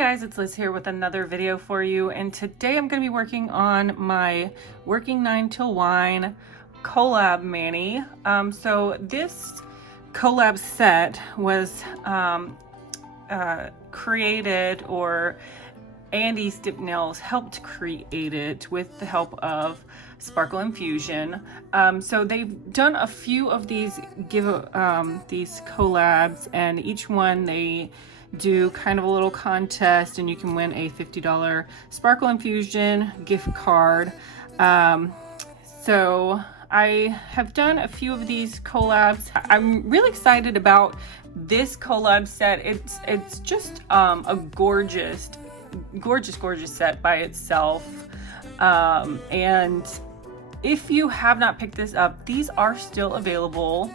guys, it's Liz here with another video for you, and today I'm going to be working on my Working 9 Till Wine collab mani. So this collab set was created, or Andy Stip Nails helped create it with the help of Sparkle Infusion. So they've done a few of these these collabs, and each one they do kind of a little contest, and you can win a $50 Sparkle Infusion gift card. So I have done a few of these collabs. I'm really excited about this collab set. It's just a gorgeous set by itself. And if you have not picked this up, these are still available.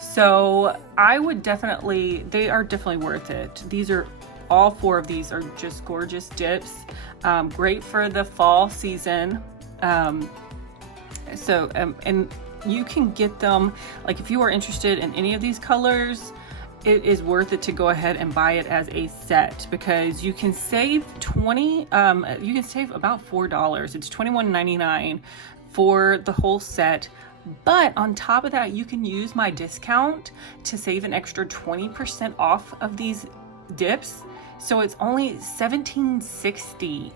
So I would definitely, they are definitely worth it. These are, all four of these are just gorgeous dips. Great for the fall season. And you can get them, like if you are interested in any of these colors, it is worth it to go ahead and buy it as a set, because you can save you can save about $4. It's $21.99 for the whole set. But on top of that, you can use my discount to save an extra 20% off of these dips. So it's only $17.60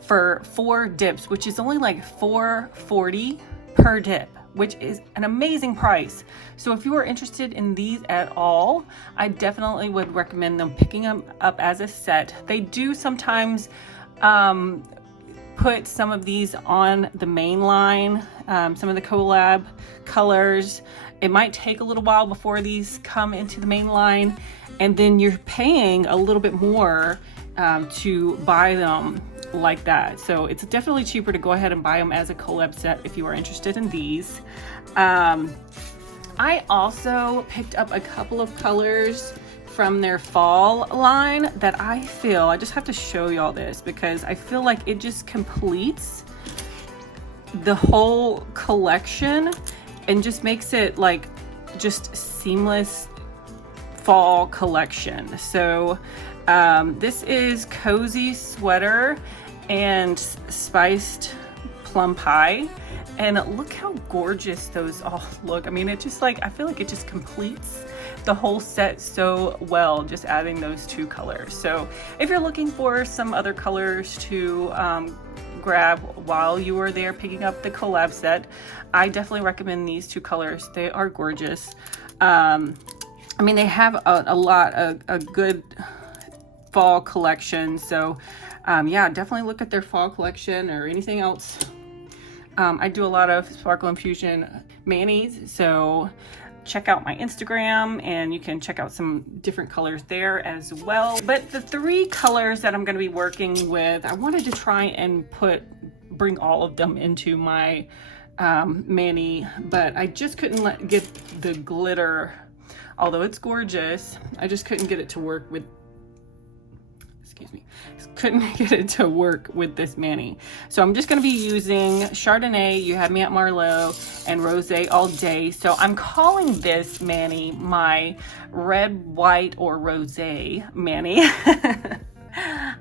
for 4 dips, which is only like $4.40 per dip, which is an amazing price. So if you are interested in these at all, I definitely would recommend them picking them up as a set. They do sometimes put some of these on the main line, some of the collab colors. It might take a little while before these come into the main line, and then you're paying a little bit more to buy them like that. So it's definitely cheaper to go ahead and buy them as a collab set if you are interested in these. I also picked up a couple of colors from their fall line that I just have to show y'all this, because I feel like it just completes the whole collection and just makes it like just seamless fall collection. So this is Cozy Sweater and Spiced Plum Pie, and look how gorgeous those all look. I mean, it just like, I feel like it just completes the whole set so well, just adding those 2 colors. So if you're looking for some other colors to grab while you are there picking up the collab set, I definitely recommend these 2 colors. They are gorgeous. I mean, they have a good fall collection. So yeah, definitely look at their fall collection or anything else. I do a lot of Sparkle Infusion manis, so check out my Instagram and you can check out some different colors there as well. But the 3 colors that I'm going to be working with, I wanted to try and bring all of them into my mani, but I just couldn't get the glitter, although it's gorgeous. I just couldn't get it to work with, couldn't get it to work with this mani. So I'm just going to be using Chardonnay, You Had Me at Marlowe, and Rosé All Day. So I'm calling this mani my red, white, or rosé mani.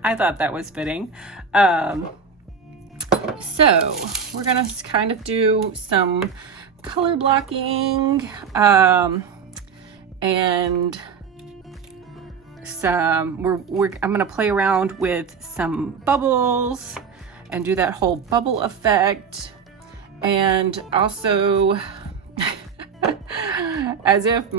I thought that was fitting. So we're going to kind of do some color blocking and I'm gonna play around with some bubbles and do that whole bubble effect. And also, as if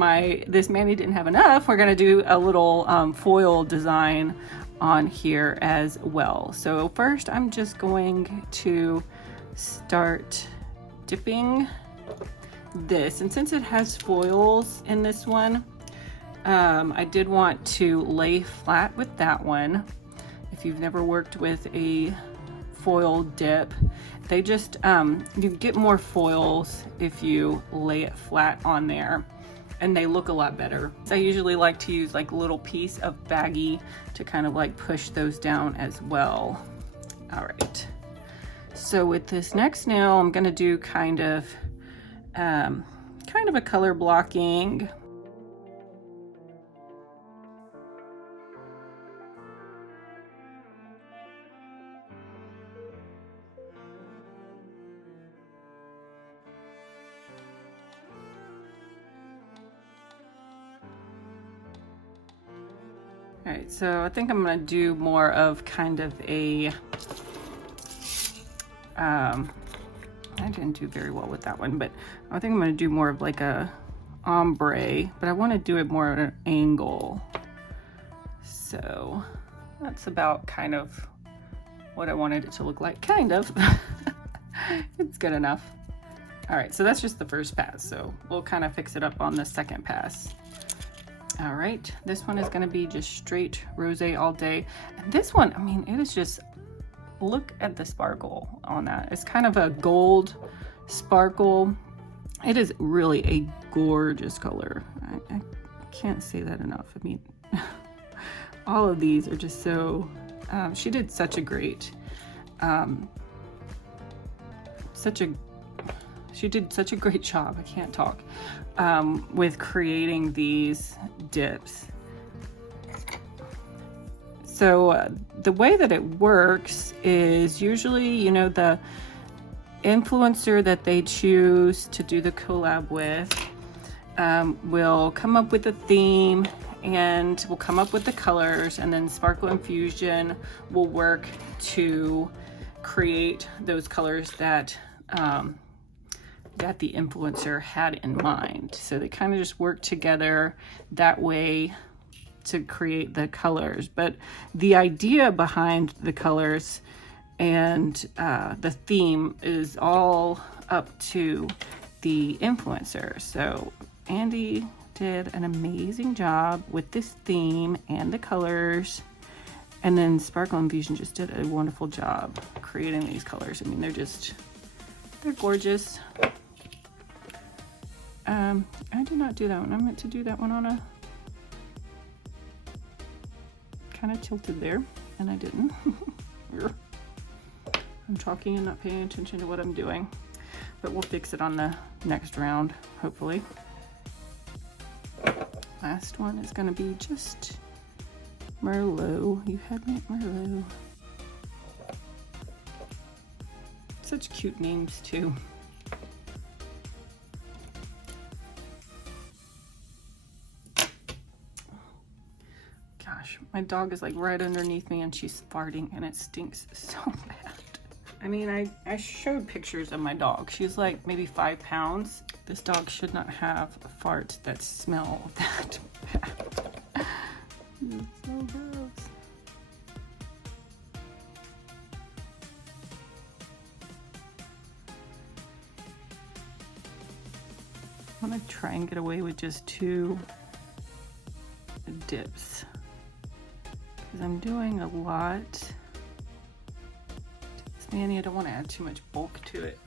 this mani didn't have enough, we're gonna do a little foil design on here as well. So first I'm just going to start dipping this, and since it has foils in this one, I did want to lay flat with that one. If you've never worked with a foil dip, they just, you get more foils if you lay it flat on there, and they look a lot better. So I usually like to use like a little piece of baggy to kind of like push those down as well. All right. So with this next nail, I'm gonna do kind of a color blocking. All right, so I think I'm gonna do more of kind of a, I didn't do very well with that one, but I think I'm gonna do more of like a ombre, but I wanna do it more at an angle. So that's about kind of what I wanted it to look like, kind of. It's good enough. All right, so that's just the first pass. So we'll kind of fix it up on the second pass. All right, this one is gonna be just straight rosé all day. And this one, I mean, it is just, look at the sparkle on that. It's kind of a gold sparkle. It is really a gorgeous color. I can't say that enough. I mean, all of these are just so, she did such a great, she did such a great job, I can't talk, with creating these dips. So the way that it works is usually, you know, the influencer that they choose to do the collab with will come up with a theme and will come up with the colors, and then Sparkle Infusion will work to create those colors that that the influencer had in mind. So they kind of just work together that way to create the colors. But the idea behind the colors and the theme is all up to the influencer. So Andy did an amazing job with this theme and the colors, and then Sparkle Infusion just did a wonderful job creating these colors. I mean, they're gorgeous. I did not do that one. I meant to do that one on a kind of tilted there, and I didn't. I'm talking and not paying attention to what I'm doing, but we'll fix it on the next round, hopefully. Last one is going to be just Merlot. You had me at Merlot. Such cute names too. Gosh, my dog is like right underneath me and she's farting and it stinks so bad. I mean, I showed pictures of my dog. She's like maybe 5 pounds. This dog should not have farts that smell that bad. It's so gross. I'm gonna try and get away with just 2 dips because I'm doing a lot. Manny, I don't want to add too much bulk to it.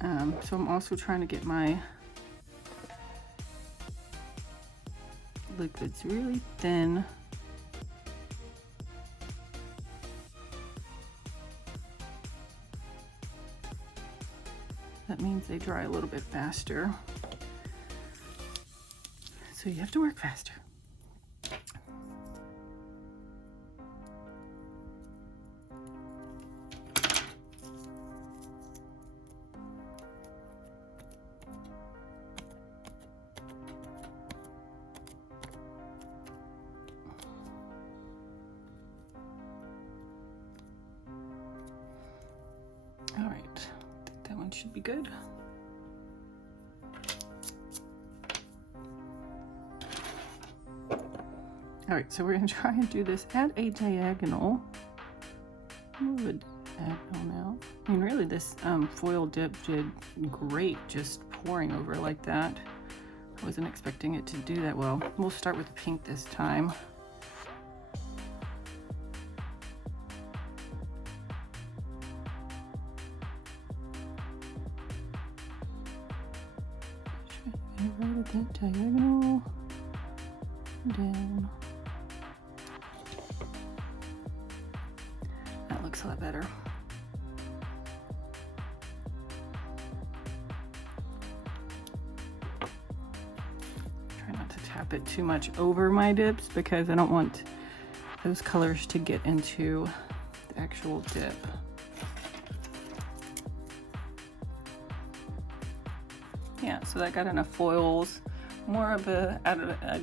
So I'm also trying to get my liquids really thin. That means they dry a little bit faster. So you have to work faster. All right, I think that one should be good. All right, so we're gonna try and do this at a diagonal. Move a diagonal now. I mean, really, this foil dip did great just pouring over like that. I wasn't expecting it to do that well. We'll start with pink this time. Right at that diagonal, down. That looks a lot better. Try not to tap it too much over my dips because I don't want those colors to get into the actual dip. Yeah, so that got enough foils more of a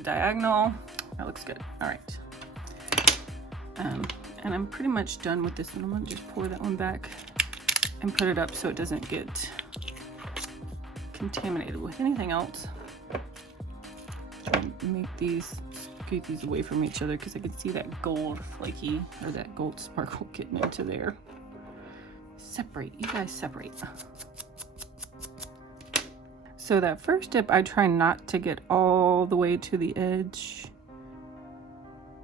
diagonal. That looks good. All right. And I'm pretty much done with this one. I'm gonna just pour that one back and put it up so it doesn't get contaminated with anything else. Try to make these, scoot these away from each other because I can see that gold flaky or that gold sparkle getting into there. Separate, you guys separate. So that first dip, I try not to get all the way to the edge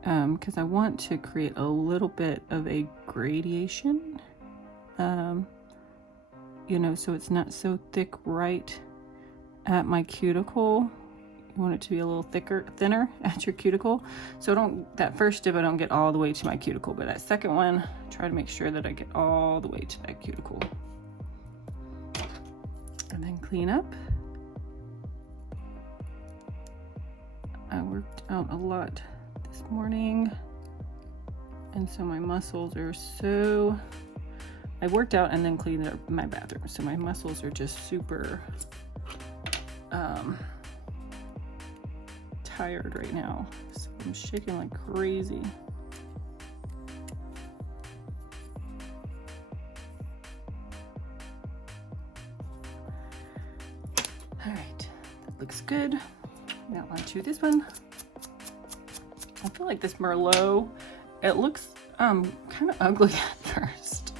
because I want to create a little bit of a gradation, you know, so it's not so thick right at my cuticle. You want it to be a little thinner at your cuticle. So that first dip, I don't get all the way to my cuticle, but that second one, try to make sure that I get all the way to that cuticle. And then clean up. I worked out a lot this morning, and so my muscles are so, I worked out and then cleaned up my bathroom, so my muscles are just super tired right now. So I'm shaking like crazy. All right, that looks good. Now onto this one. I feel like this Merlot, it looks kind of ugly at first,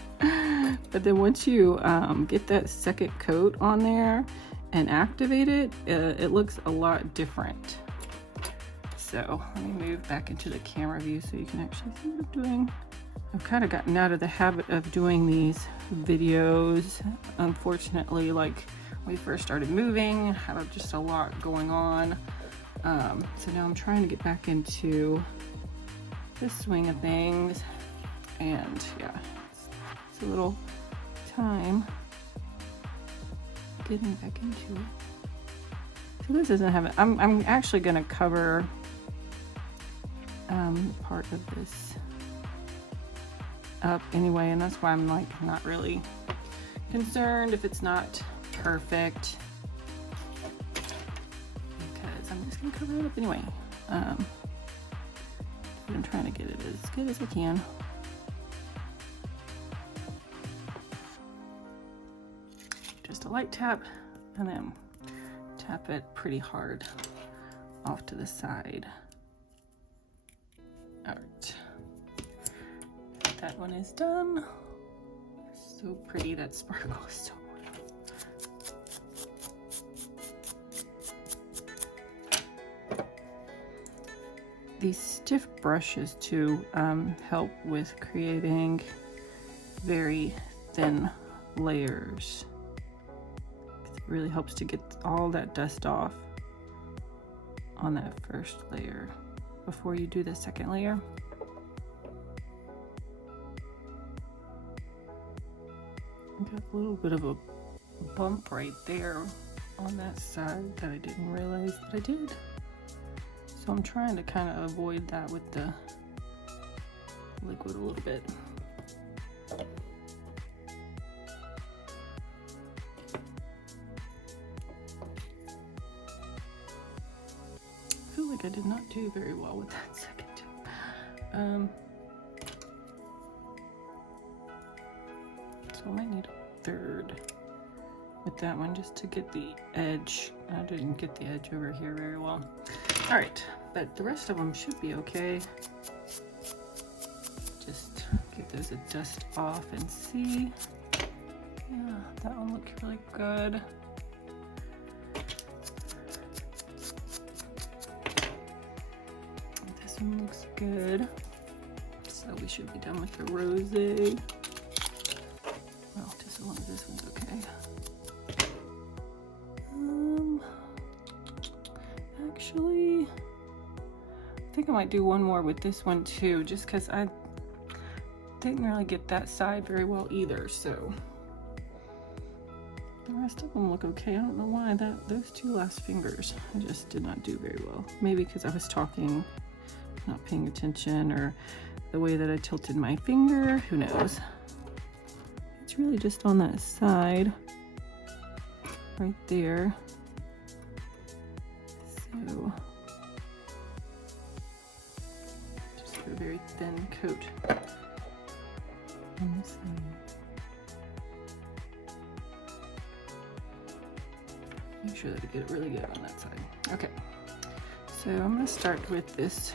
but then once you get that second coat on there and activate it, it looks a lot different. So let me move back into the camera view so you can actually see what I'm doing. I've kind of gotten out of the habit of doing these videos. Unfortunately, like when we first started moving, had just a lot going on. So now I'm trying to get back into the swing of things, and yeah, it's a little time getting back into it. So this doesn't have it. I'm actually gonna cover part of this up anyway, and that's why I'm like not really concerned if it's not perfect, because I'm just gonna cover it up anyway. I'm trying to get it as good as I can. Just a light tap and then tap it pretty hard off to the side. All right, that one is done. So pretty, that sparkle is so wonderful. These stiff brushes too help with creating very thin layers. It really helps to get all that dust off on that first layer before you do the second layer. I got a little bit of a bump right there on that side that I didn't realize that I did. So I'm trying to kind of avoid that with the liquid a little bit. I feel like I did not do very well with that second tip. So I might need a third with that one just to get the edge. I didn't get the edge over here very well. All right, but the rest of them should be okay. Just get those dust off and see. Yeah, that one looks really good. This one looks good. So we should be done with the rosé. Well, just as long as this one's okay. Actually, I think I might do one more with this one too, just because I didn't really get that side very well either. So the rest of them look okay. I don't know why those two last fingers I just did not do very well. Maybe because I was talking, not paying attention, or the way that I tilted my finger. Who knows? It's really just on that side right there. So just do a very thin coat on this side. Make sure that I get it really good on that side. Okay, so I'm going to start with this,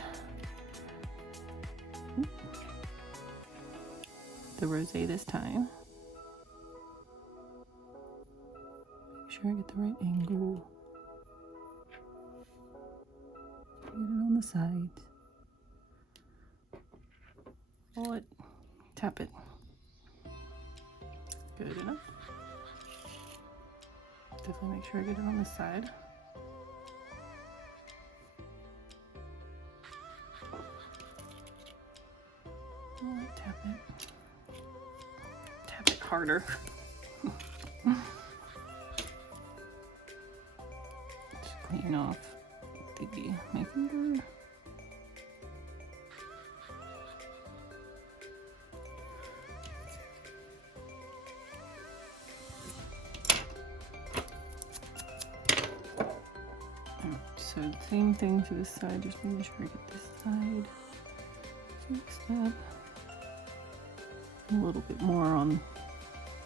the rosé this time. Make sure I get the right angle. Get it on the sides. Pull it, tap it. Good enough. Definitely make sure I get it on the side. Oh, tap it. Tap it harder. Just clean off my finger. So same thing to this side, just making sure I get this side fixed up. A little bit more on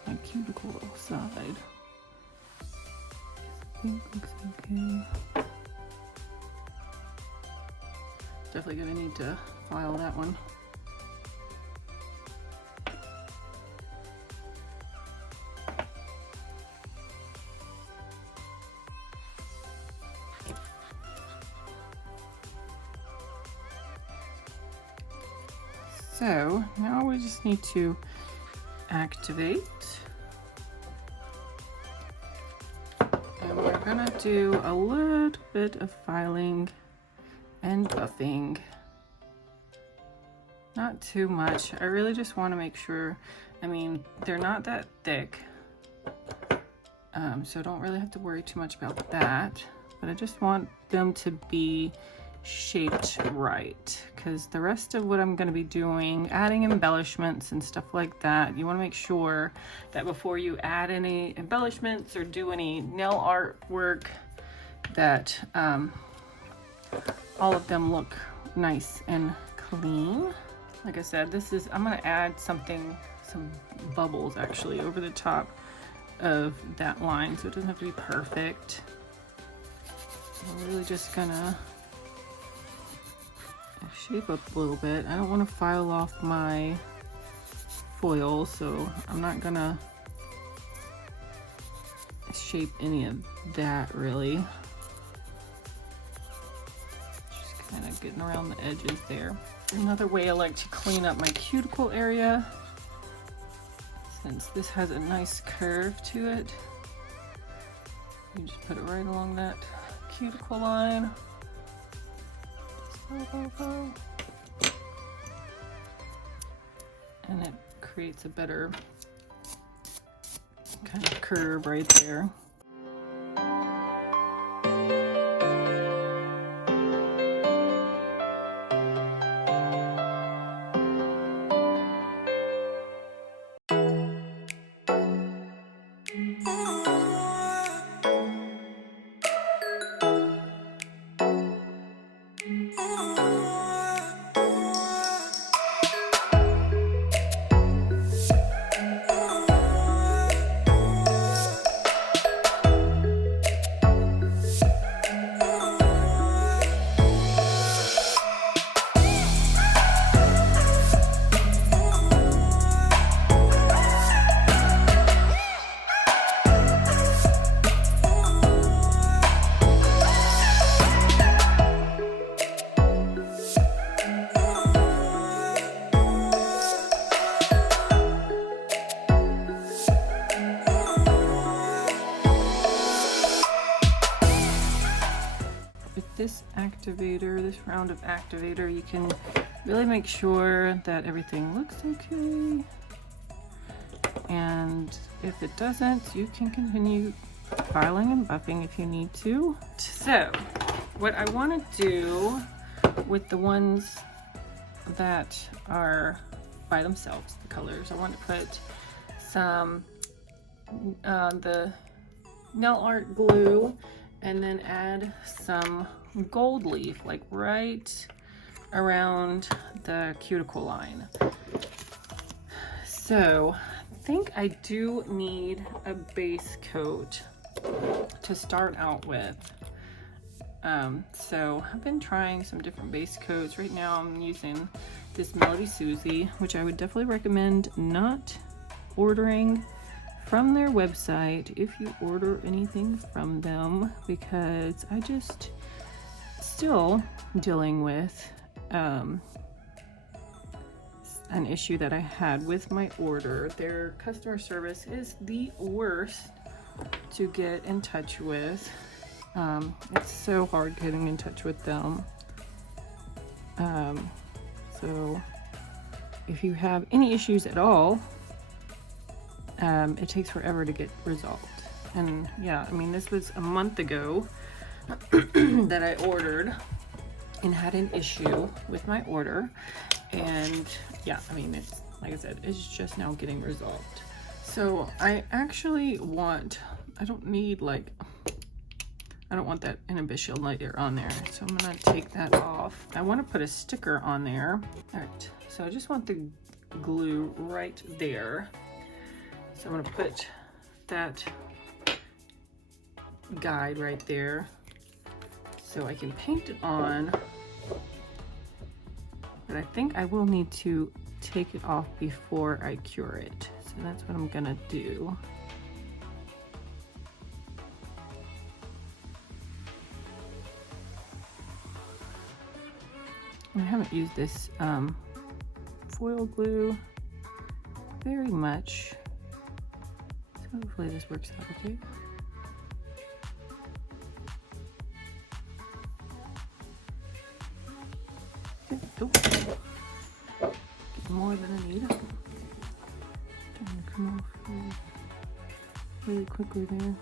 my cuticle side. I think looks okay. Definitely gonna need to file that one. So now we just need to activate. And we're gonna do a little bit of filing and buffing. Not too much. I really just want to make sure, I mean, they're not that thick. So don't really have to worry too much about that. But I just want them to be shaped right, because the rest of what I'm going to be doing, adding embellishments and stuff like that, you want to make sure that before you add any embellishments or do any nail art work, that all of them look nice and clean. Like I said, I'm going to add some bubbles actually over the top of that line, so it doesn't have to be perfect. I'm really just gonna shape up a little bit. I don't want to file off my foil, so I'm not gonna shape any of that really. Just kind of getting around the edges there. Another way I like to clean up my cuticle area, since this has a nice curve to it, you just put it right along that cuticle line. And it creates a better kind of curve right there. This round of activator, you can really make sure that everything looks okay, and if it doesn't, you can continue filing and buffing if you need to. So what I want to do with the ones that are by themselves, the colors, I want to put some the nail art glue and then add some gold leaf, like right around the cuticle line. So I think I do need a base coat to start out with. So I've been trying some different base coats. Right now I'm using this Melody Susie, which I would definitely recommend not ordering from their website if you order anything from them, because I just still dealing with an issue that I had with my order. Their customer service is the worst to get in touch with. It's so hard getting in touch with them. So if you have any issues at all, it takes forever to get resolved. And yeah, I mean, this was a month ago that I ordered and had an issue with my order. And yeah, I mean, it's, like I said, it's just now getting resolved. So I actually want, I don't need like, I don't want that inhibition layer on there. So I'm gonna take that off. I wanna put a sticker on there. All right, so I just want the glue right there. So I'm gonna put that guide right there so I can paint it on. But I think I will need to take it off before I cure it. So that's what I'm gonna do. I haven't used this foil glue very much. So hopefully this works out okay. Oh, get more than I need. Trying to come off really quickly there.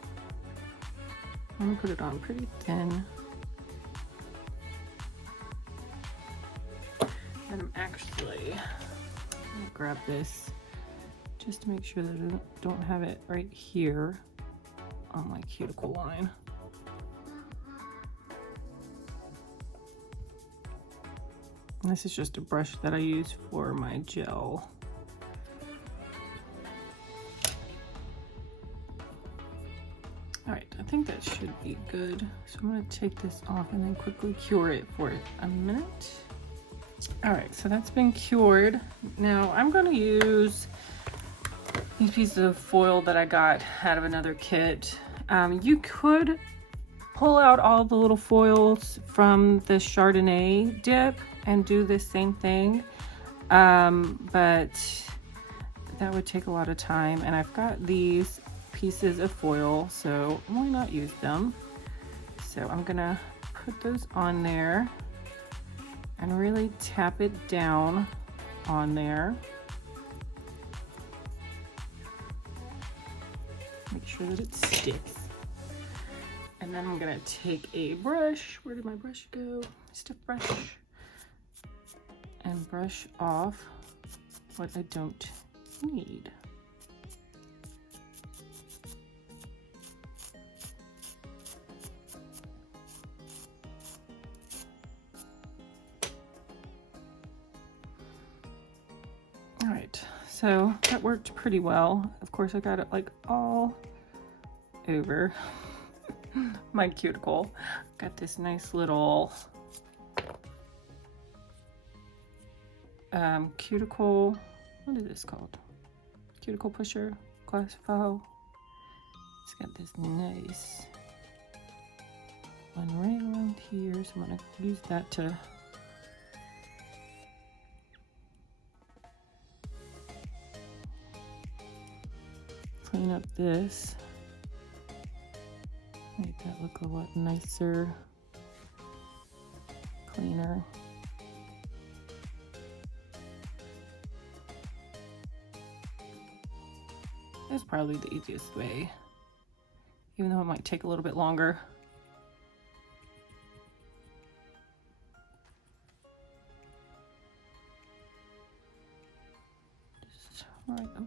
I'm gonna put it on pretty thin. And I'm actually gonna grab this just to make sure that I don't have it right here on my cuticle line. And this is just a brush that I use for my gel. All right, I think that should be good. So I'm gonna take this off and then quickly cure it for a minute. All right, so that's been cured. Now I'm gonna use these pieces of foil that I got out of another kit. You could pull out all the little foils from the Chardonnay dip and do the same thing, but that would take a lot of time, and I've got these pieces of foil, so why not use them? So I'm gonna put those on there and really tap it down on there. Make sure that it sticks. And then I'm gonna take a brush. Where did my brush go? Stiff brush. And brush off what I don't need. All right, so that worked pretty well. Of course, I got it like all over my cuticle. Got this nice little cuticle, what is this called? Cuticle pusher, glass file. It's got this nice one right around here, so I'm gonna use that to clean up this. Make that look a lot nicer, cleaner. That's probably the easiest way, even though it might take a little bit longer. Just right up.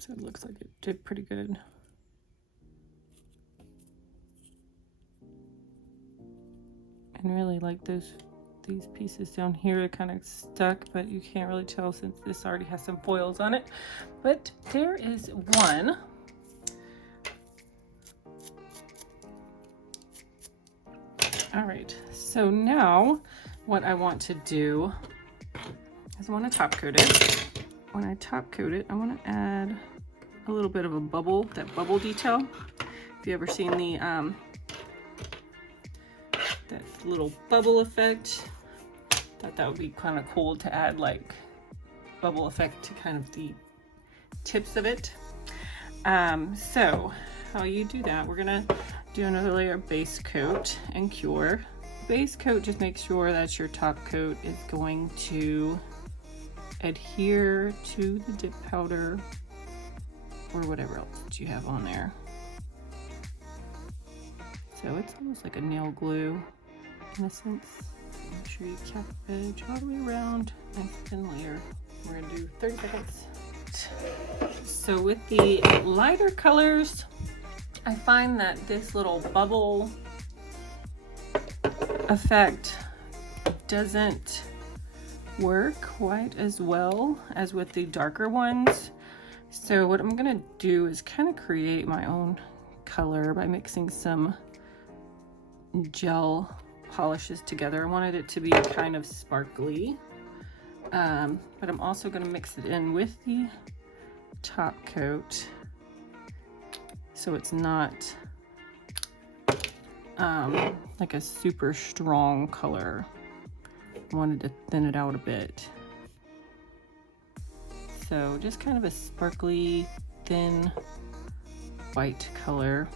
So it looks like it did pretty good. And really like these pieces down here are kind of stuck, but you can't really tell since this already has some foils on it. But there is one. All right, so now what I want to do is I want to top coat it. When I top coat it, I want to add a little bit of a bubble, that bubble detail. If you ever seen the that little bubble effect, thought that would be kind of cool to add like bubble effect to kind of the tips of it. So how you do that, we're gonna do another layer of base coat and cure. Base coat just make sure that your top coat is going to adhere to the dip powder or whatever else that you have on there. So it's almost like a nail glue in a sense. Make sure you cap the edge all the way around, nice thin layer. We're gonna do 30 seconds. So with the lighter colors, I find that this little bubble effect doesn't work quite as well as with the darker ones. So what I'm gonna do is kind of create my own color by mixing some gel polishes together. I wanted it to be kind of sparkly, but I'm also going to mix it in with the top coat so it's not like a super strong color. I wanted to thin it out a bit, so just kind of a sparkly thin white color,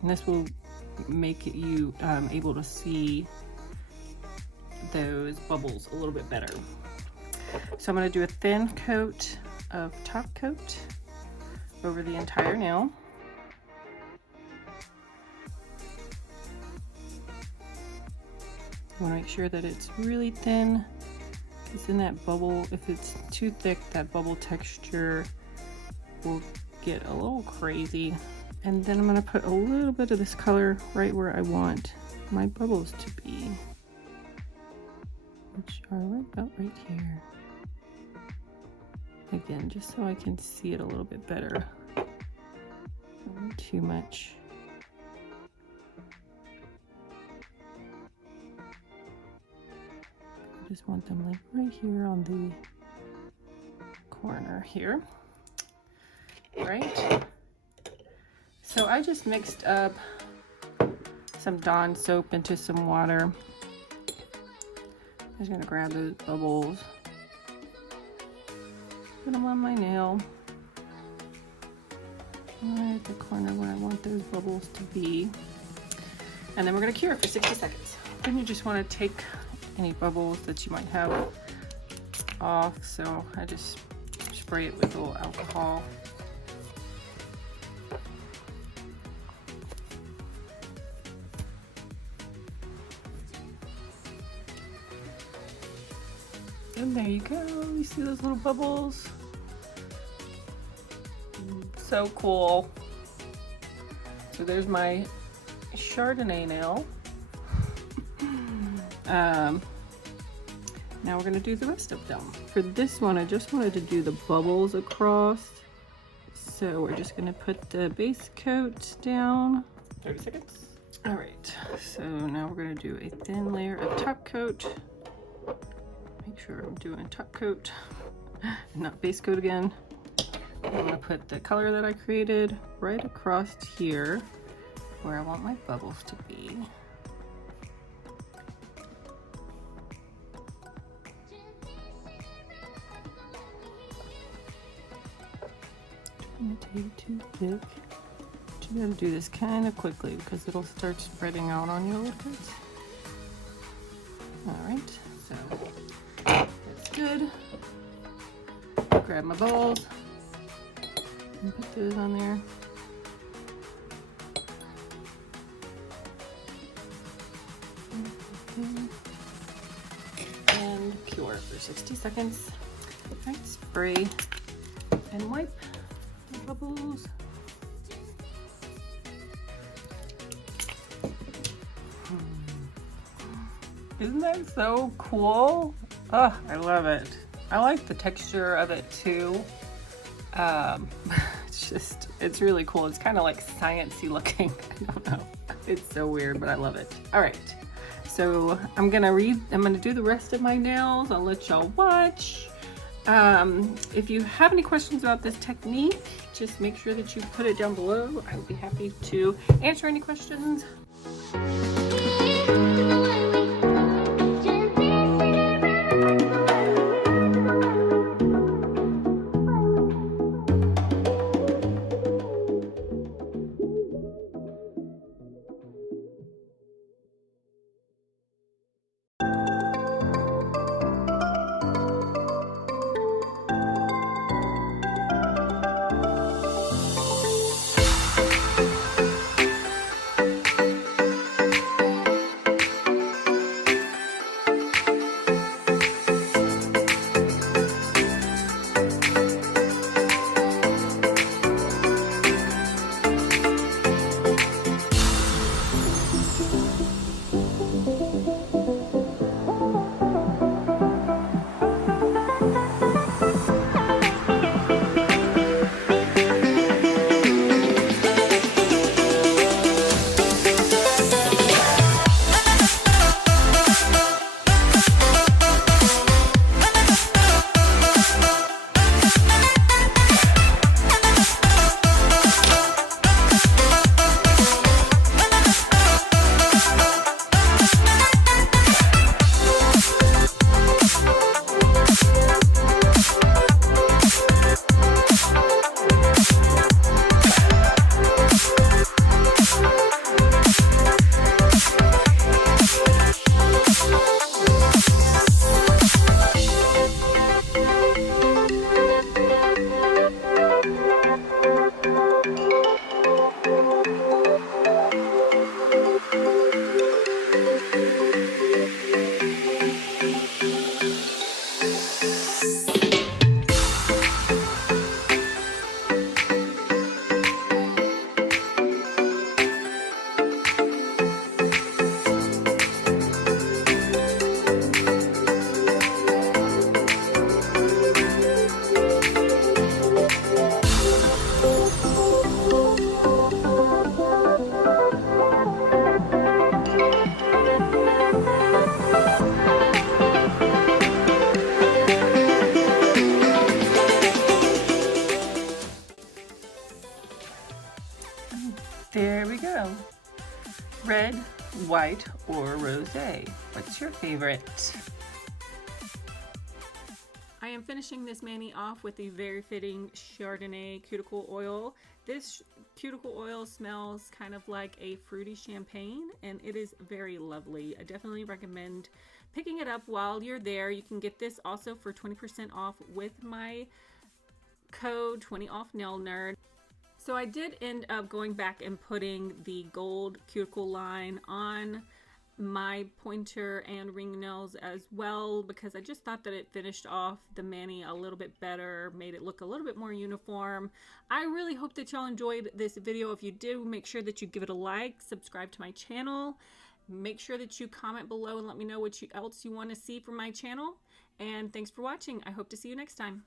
and this will make you able to see those bubbles a little bit better. So I'm going to do a thin coat of top coat over the entire nail. You want to make sure that it's really thin, because in that bubble, if it's too thick, that bubble texture will get a little crazy. And then I'm going to put a little bit of this color right where I want my bubbles to be, which are right about right here. Again, just so I can see it a little bit better. Not too much. I just want them like right here on the corner here. Right? So I just mixed up some Dawn soap into some water. I'm just gonna grab those bubbles, put them on my nail, right at the corner where I want those bubbles to be. And then we're gonna cure it for 60 seconds. Then you just wanna take any bubbles that you might have off. So I just spray it with a little alcohol. And there you go, you see those little bubbles? So cool. So there's my Chardonnay nail. Now we're gonna do the rest of them. For this one, I just wanted to do the bubbles across. So we're just gonna put the base coat down. 30 seconds. All right, so now we're gonna do a thin layer of top coat. Make sure I'm doing top coat, not base coat again. I'm gonna put the color that I created right across here where I want my bubbles to be. Don't take it too thick. You gotta do this kind of quickly because it'll start spreading out on you a little bit. All right, so that's good. Grab my balls and put those on there. Okay. And cure for 60 seconds. All right, spray and wipe the bubbles. Isn't that so cool? Oh, I love it. I like the texture of it too. It's really cool. It's kind of like sciencey looking. I don't know. It's so weird, but I love it. All right. So I'm gonna do the rest of my nails. I'll let y'all watch. If you have any questions about this technique, just make sure that you put it down below. I would be happy to answer any questions. There we go. Red, white, or rosé. What's your favorite? I am finishing this mani off with the very fitting Chardonnay cuticle oil. This cuticle oil smells kind of like a fruity champagne, and it is very lovely. I definitely recommend picking it up while you're there. You can get this also for 20% off with my code 20OFFNailNerd. So I did end up going back and putting the gold cuticle line on my pointer and ring nails as well, because I just thought that it finished off the mani a little bit better, made it look a little bit more uniform. I really hope that y'all enjoyed this video. If you did, make sure that you give it a like, subscribe to my channel, make sure that you comment below and let me know what else you want to see from my channel. And thanks for watching. I hope to see you next time.